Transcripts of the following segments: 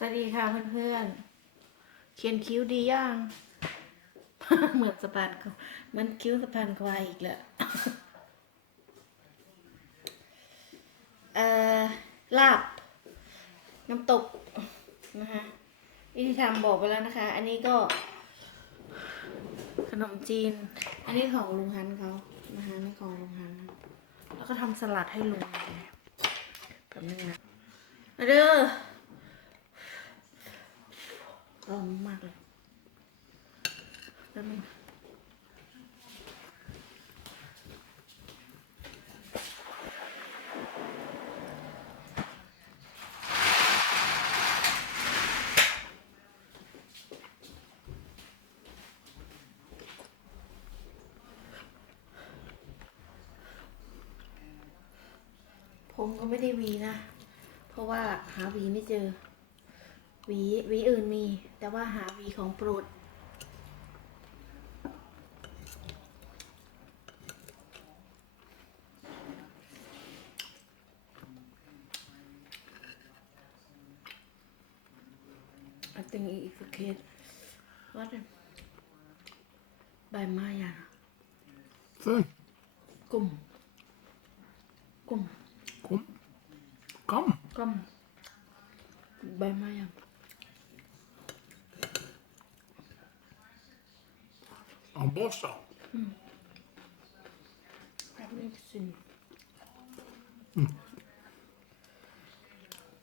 สวัสดีค่ะเพื่อนๆเขียนคิ้วดีย่าง เหมือนสะพานเหมือนคิ้วสะพานควายอีกแล้วเอ่อลาบน้ำตกนะคะวิธีทำบอกไปแล้วนะคะ อันนี้ก็ขนมจีน อันนี้ของลุงฮันเขานะคะนี่ของลุงฮันนะแล้วก็ทำสลัดให้ลุงแบบนึงนะมาเด้อร้อนมากเลยแล้วนึงผมก็ไม่ได้หวีนะ เพราะว่าหาหวีไม่เจอหวีอื่นมี แต่ว่าหาหวีของโปรด I think it's okay. What? By Maya. Fun. กุ่มกุ่ม Kom. Kom. กุ่มใบไม้อะ Een bossa. แบบนี้สิ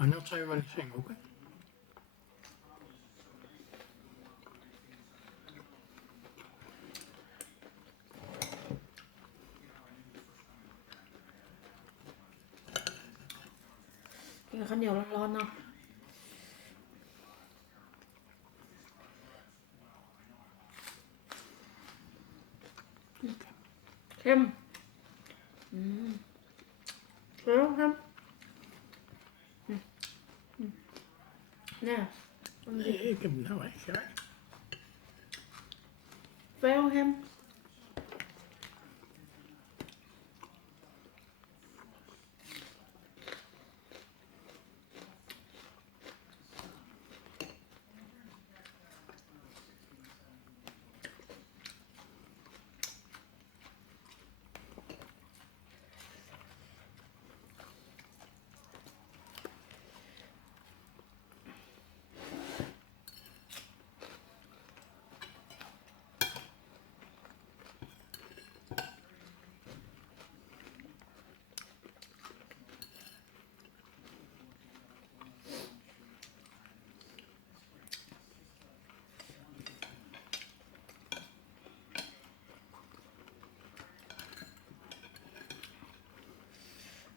En dat zou je wel eens zingen, oké? กินกับข้าวเหนียวร้อนๆเนาะเค็มเค็มครับเนี่ยมันดี Ik heb hem nou echt gelijk. เฟลเค็ม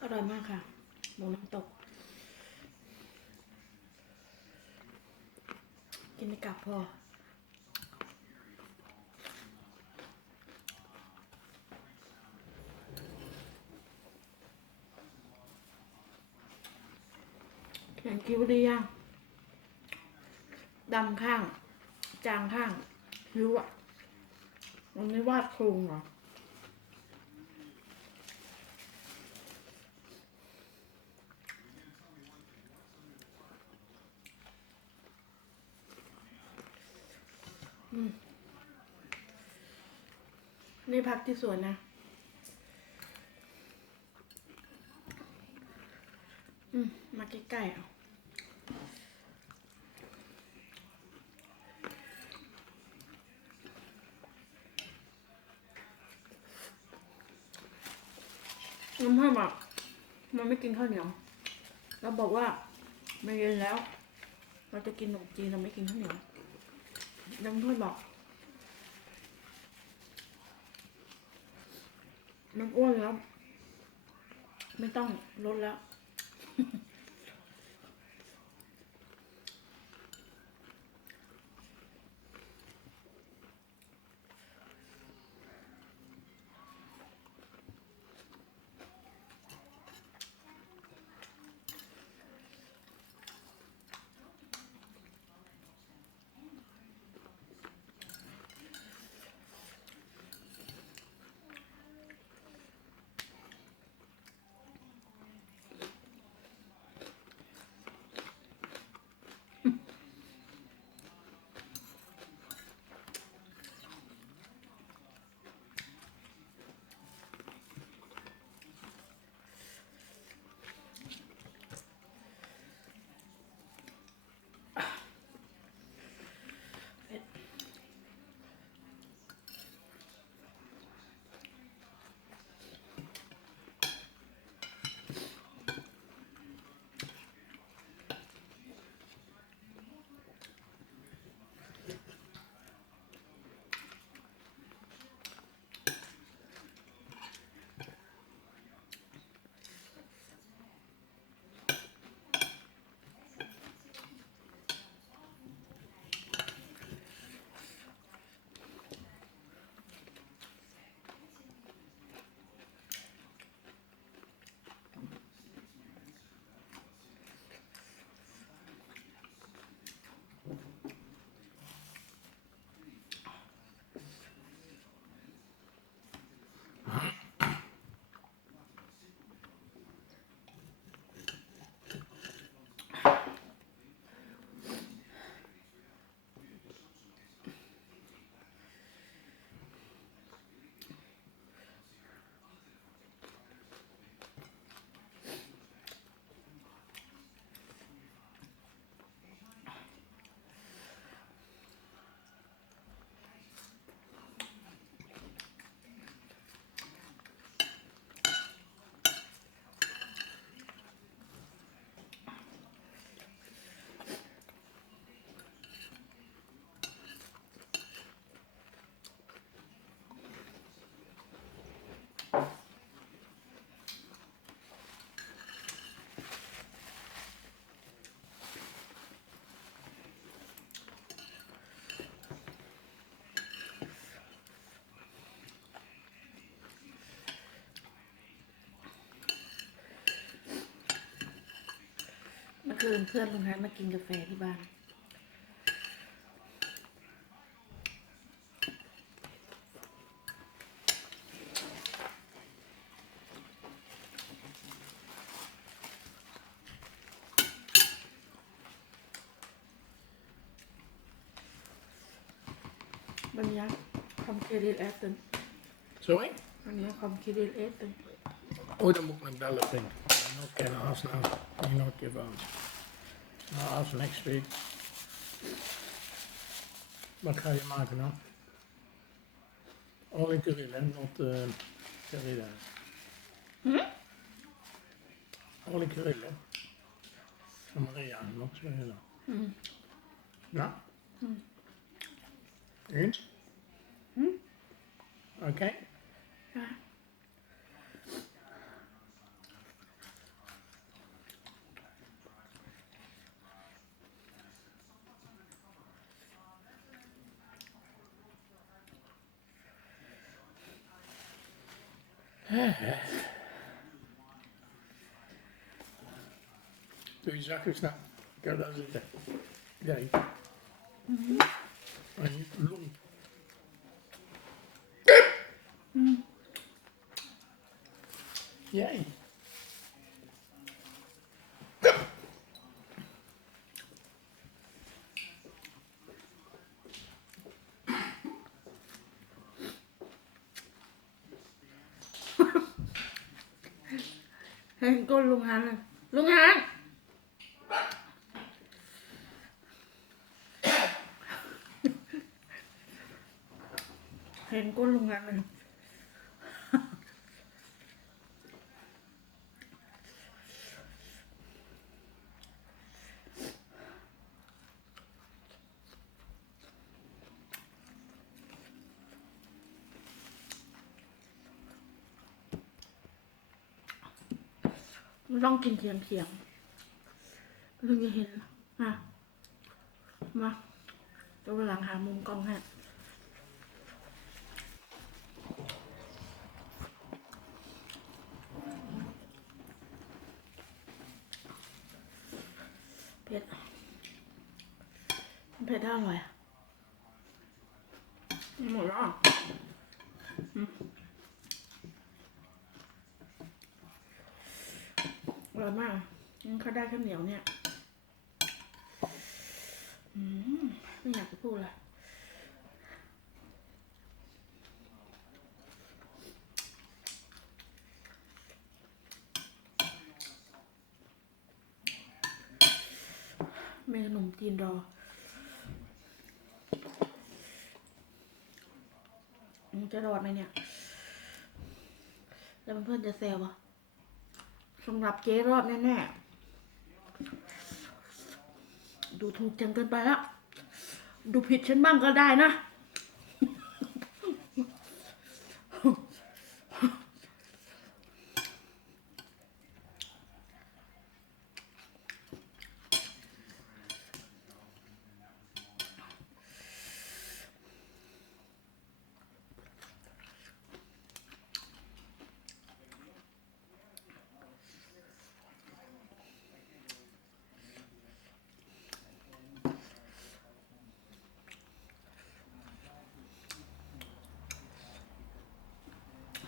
อร่อยมากค่ะหมูน้ำตก กินในกับพอเขียนคิ้วดียังดำข้าง จางข้างคิ้วอ่ะมันไม่วาดโครงเหรอนี่พักที่สวนนะมาใกล้ๆอ่ะน้ำเพิ่มอ่ะมันไม่กินข้าวเหนียวเราบอกว่าไม่เย็นแล้ว เราจะกินขนมจีนเราไม่กินข้าวเหนียวน้ำเพิ่มบอกน้ำอ้วนแล้ว ไม่ต้องลดแล้ว คืนเพื่อนลุงฮันมากินกาแฟที่บ้านวันนี้คอมคิริลแอตตัน Sorry? วันนี้คอมคิริลแอตตัน Oh, dan moet ik nog bellen, Pink. Nog kennen als nou. Die nog een keer van. Nou, als next week. Wat ga je maken dan? All in curry, hè? Not curry daar. All in curry, hè? Van Maria, nog zo heel lang. Ja? Eens? Oké. ค่ะ Doe je zachtjes nou. Ik heb daar zitten. Jij. En je long. Jij. เห็นก้นลุงฮันเลยลุงฮันเห็นก้นลุงฮันเลยมันต้องกินเขียงๆถึงจะเห็นมาตัวหลังหามุมกล้องให้เผ็ดเผ็ดอร่อยหมดแล้วอร่อยมากงั้นเขาได้ข้าวเหนียวเนี่ยไม่อยากจะพูดเลยมีขนมจีนรอมันจะรอดไหมเนี่ยแล้วเพื่อนๆจะแซวอ่ะสำหรับเจ๊รอดแน่ๆดูถูกจังเกินไปแล้วดูผิดฉันบ้างก็ได้นะ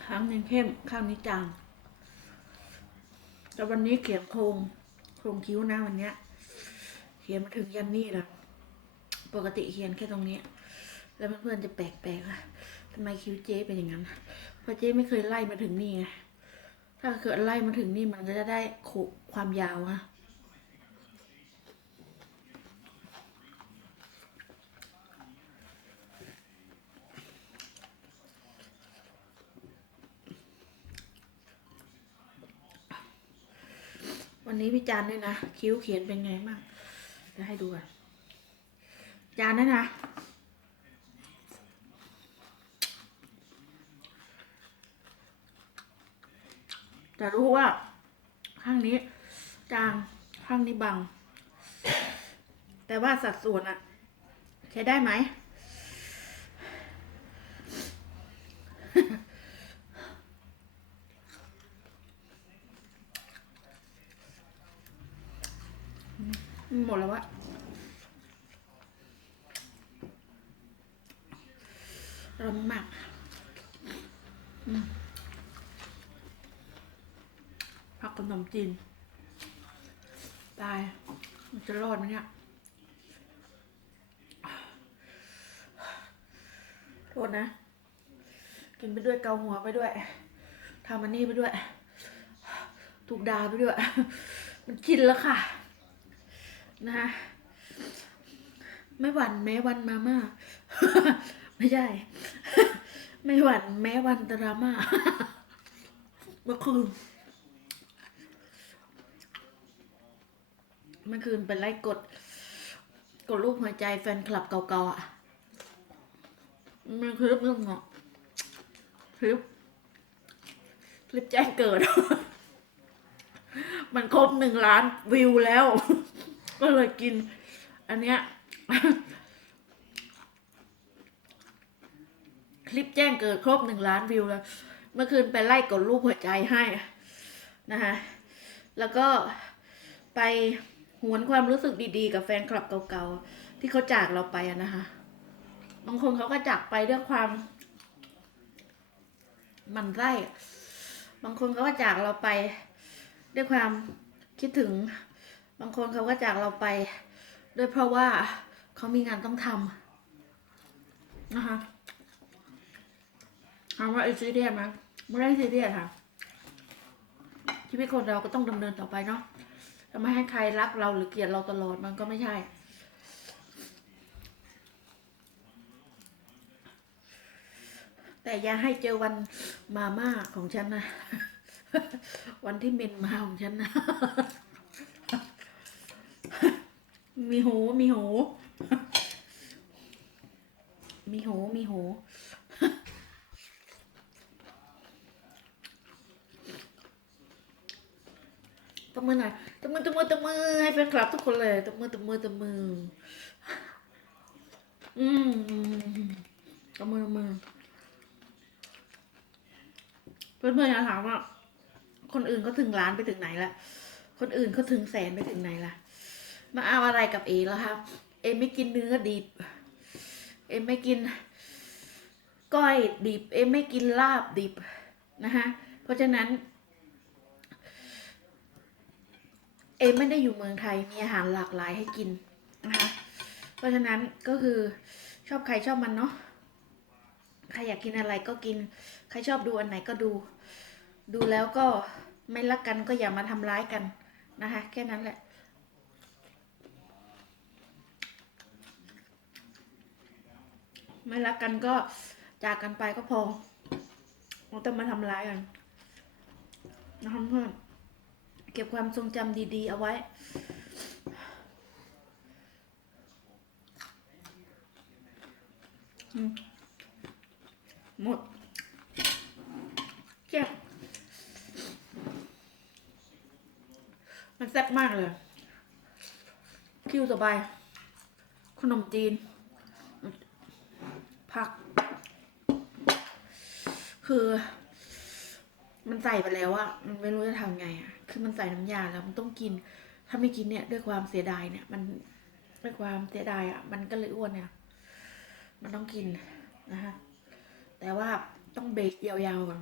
ข้างนึงเข้มข้างนี้จางแต่วันนี้เขียนโครงคิ้วนะวันเนี้ยเขียนมาถึงยันนี่แล้วปกติเขียนแค่ตรงนี้แล้วเพื่อนๆจะแปลกๆว่าทำไมคิ้วเจ๊เป็นอย่างนั้นเพราะเจ๊ไม่เคยไล่มาถึงนี่ไงถ้าเกิดไล่มาถึงนี่มันก็จะได้ความยาวนะวันนี้พี่จานด้วยนะคิ้วเขียนเป็นไงบ้างจะให้ดูกันจานด้วยนะแต่รู้ว่าข้างนี้จางข้างนี้บางแต่ว่าสัดส่วนอะใช้ได้ไหม หมดแล้ววะร้อนมากผักขนมจีนตายมันจะรอดไหมเนี่ยโทษนะกินไปด้วยเกาหัวไปด้วยทำมันนี่ไปด้วยถูกด่าไปด้วยมันกินแล้วค่ะนะไม่หวั่นแม้วันมาม่า ไม่ใช่ ไม่หวั่นแม้วันดราม่า เมื่อคืนเป็นไลค์กดรูปหัวใจแฟนคลับเก่าๆอ่ะมันคลิปนึงอ่ะคลิปแจ้งเกิด มันครบ1 ล้านวิวแล้ว ก็เลยกิน อันเนี้ย คลิปแจ้งเกิดครบ1 ล้านวิวแล้ว เมื่อคืนไปไล่กดรูปหัวใจให้นะคะแล้วก็ไปหวนความรู้สึกดีๆกับแฟนคลับเก่าๆที่เขาจากเราไปนะคะบางคนเขาก็จากไปด้วยความหมั่นไส้บางคนเขาก็จากเราไปด้วยความคิดถึงบางคนเขาก็จากเราไปด้วยเพราะว่าเขามีงานต้องทำนะคะถามว่าซีเรียสไหมไม่ได้ซีเรียสค่ะชีวิตคนเราก็ต้องดำเนินต่อไปเนาะจะไม่ให้ใครรักเราหรือเกลียดเราตลอดมันก็ไม่ใช่ แต่อย่าให้เจอวันมาม่าของฉันนะ วันที่เมนมาของฉันนะ มีหูมีหู มีหูมีหู ตบมือหน่อยตบมือให้แฟนคลับทุกคนเลยตบมือตบมือตบมือเพื่อนๆอยากถามว่าคนอื่นเขาถึงล้านไปถึงไหนละคนอื่นเขาถึงแสนไปถึงไหนละมาเอาอะไรกับเอแล้วครับเอไม่กินเนื้อดิบเอไม่กินก้อยดิบเอไม่กินลาบดิบนะคะเพราะฉะนั้นเอไม่ได้อยู่เมืองไทยมีอาหารหลากหลายให้กินนะคะเพราะฉะนั้นก็คือชอบใครชอบมันเนาะใครอยากกินอะไรก็กินใครชอบดูอันไหนก็ดูแล้วก็ไม่รักกันก็อย่ามาทำร้ายกันนะคะแค่นั้นแหละไม่รักกันก็จากกันไปก็พอไม่ต้องมาทำร้ายกันนะคะเพื่อนเก็บความทรงจำดีๆเอาไว้หมดแซ่บมันแซ่บมากเลยคิวต่อไปขนมจีนผักคือมันใส่ไปแล้วอะมันไม่รู้จะทำไงอะคือมันใส่น้ำยาแล้วมันต้องกินถ้าไม่กินเนี่ยด้วยความเสียดายเนี่ยมันด้วยความเสียดายอะมันก็เลยอ้วนเนี่ยมันต้องกินนะคะแต่ว่าต้องเบรกยาวๆก่อน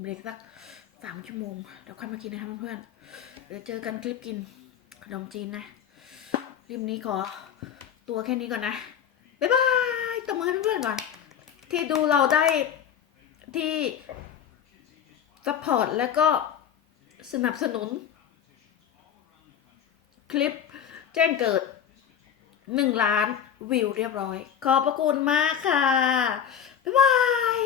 เบรกสัก3 ชั่วโมงเดี๋ยวค่อยมากินนะคะเพื่อนๆเดี๋ยวเจอกันคลิปกินขนมจีนนะคลิปนี้ขอตัวแค่นี้ก่อนนะบ๊ายบายตบมือให้เพื่อนๆก่อนที่ดูเราได้ที่ซัพพอร์ตแล้วก็สนับสนุนคลิปแจ้งเกิด1 ล้านวิวเรียบร้อยขอบพระคุณมากค่ะบ๊ายบาย